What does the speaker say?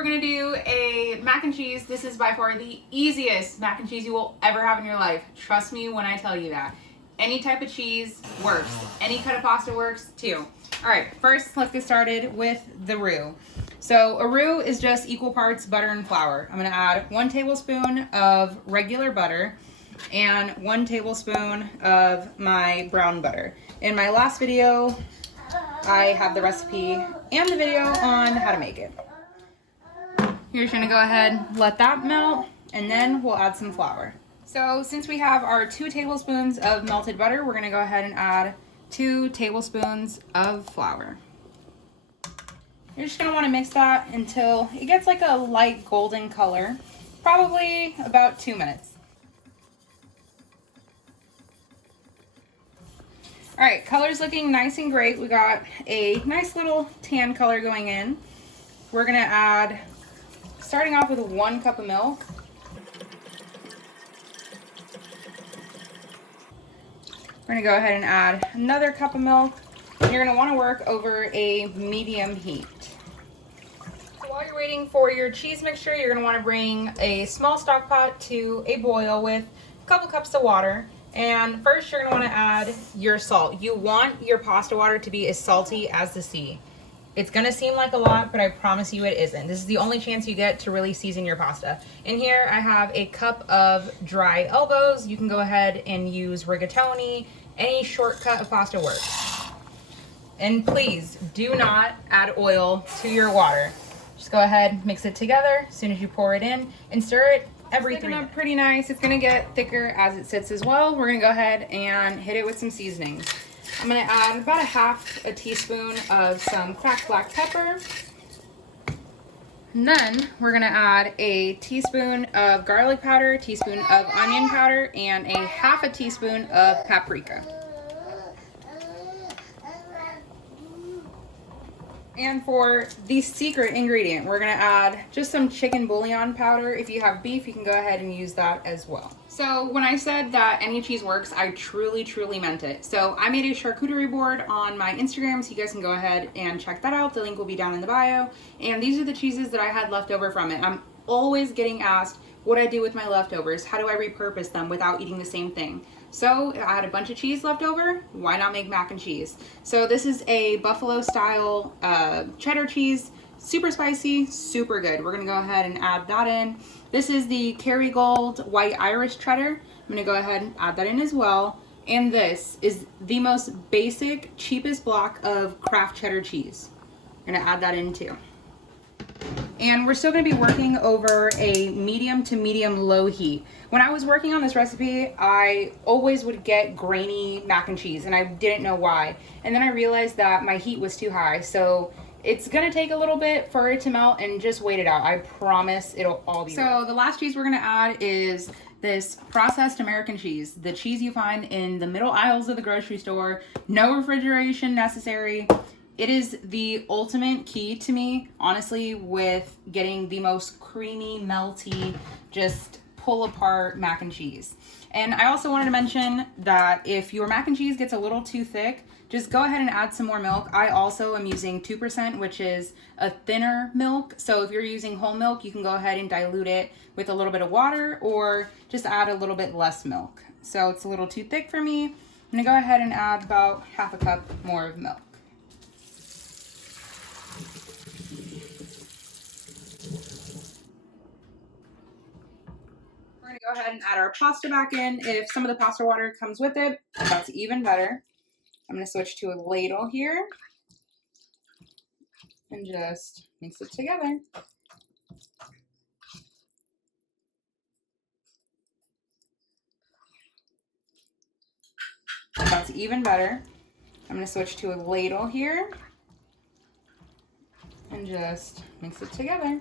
we're gonna do a mac and cheese. This is by far the easiest mac and cheese you will ever have in your life. Trust me when I tell you that. Any type of cheese works. Any kind of pasta works too. All right, first let's get started with the roux. So a roux is just equal parts butter and flour. I'm gonna add 1 tablespoon of regular butter and 1 tablespoon of my brown butter. In my last video, I have the recipe and the video on how to make it. You're just gonna go ahead, let that melt, and then we'll add some flour. So since we have our 2 tablespoons of melted butter, we're gonna go ahead and add 2 tablespoons of flour. You're just gonna wanna mix that until it gets like a light golden color, probably about 2 minutes. All right, color's looking nice and great. We got a nice little tan color going in. We're gonna add, starting off with 1 cup of milk. We're gonna go ahead and add another cup of milk. You're gonna wanna work over a medium heat. So while you're waiting for your cheese mixture, you're gonna wanna bring a small stock pot to a boil with a couple cups of water. And first you're gonna wanna add your salt. You want your pasta water to be as salty as the sea. It's gonna seem like a lot, but I promise you it isn't. This is the only chance you get to really season your pasta. In here I have a cup of dry elbows. You can go ahead and use rigatoni. Any shortcut of pasta works. And please do not add oil to your water. Just go ahead, mix it together as soon as you pour it in, and stir it every 3 minutes. It's pretty nice. It's gonna get thicker as it sits as well. We're gonna go ahead and hit it with some seasonings. I'm gonna add about 1/2 teaspoon of some cracked black pepper. And then we're gonna add a teaspoon of garlic powder, a teaspoon of onion powder, and a 1/2 teaspoon of paprika. And for the secret ingredient, we're gonna add just some chicken bouillon powder. If you have beef, you can go ahead and use that as well. So when I said that any cheese works, I truly meant it. So I made a charcuterie board on my Instagram, so you guys can go ahead and check that out. The link will be down in the bio. And these are the cheeses that I had left over from it. I'm always getting asked what I do with my leftovers. How do I repurpose them without eating the same thing? So I had a bunch of cheese left over. Why not make mac and cheese? So this is a buffalo style cheddar cheese, super spicy, super good. We're gonna go ahead and add that in. This is the Kerrygold white Irish cheddar. I'm gonna go ahead and add that in as well. And this is the most basic, cheapest block of Kraft cheddar cheese. I'm gonna add that in too. And we're still gonna be working over a medium to medium low heat. When I was working on this recipe, I always would get grainy mac and cheese, and I didn't know why. And then I realized that my heat was too high, so it's gonna take a little bit for it to melt, and just wait it out. I promise it'll all be So the last cheese we're gonna add is this processed American cheese, the cheese you find in the middle aisles of the grocery store. No refrigeration necessary. It is the ultimate key to me, honestly, with getting the most creamy, melty, just pull apart mac and cheese. And I also wanted to mention that if your mac and cheese gets a little too thick, just go ahead and add some more milk. I also am using 2%, which is a thinner milk. So if you're using whole milk, you can go ahead and dilute it with a little bit of water, or just add a little bit less milk. So it's a little too thick for me. I'm gonna go ahead and add about 1/2 cup more of milk. We're gonna go ahead and add our pasta back in. If some of the pasta water comes with it, that's even better. I'm gonna switch to a ladle here and just mix it together. That's even better. I'm gonna switch to a ladle here and just mix it together.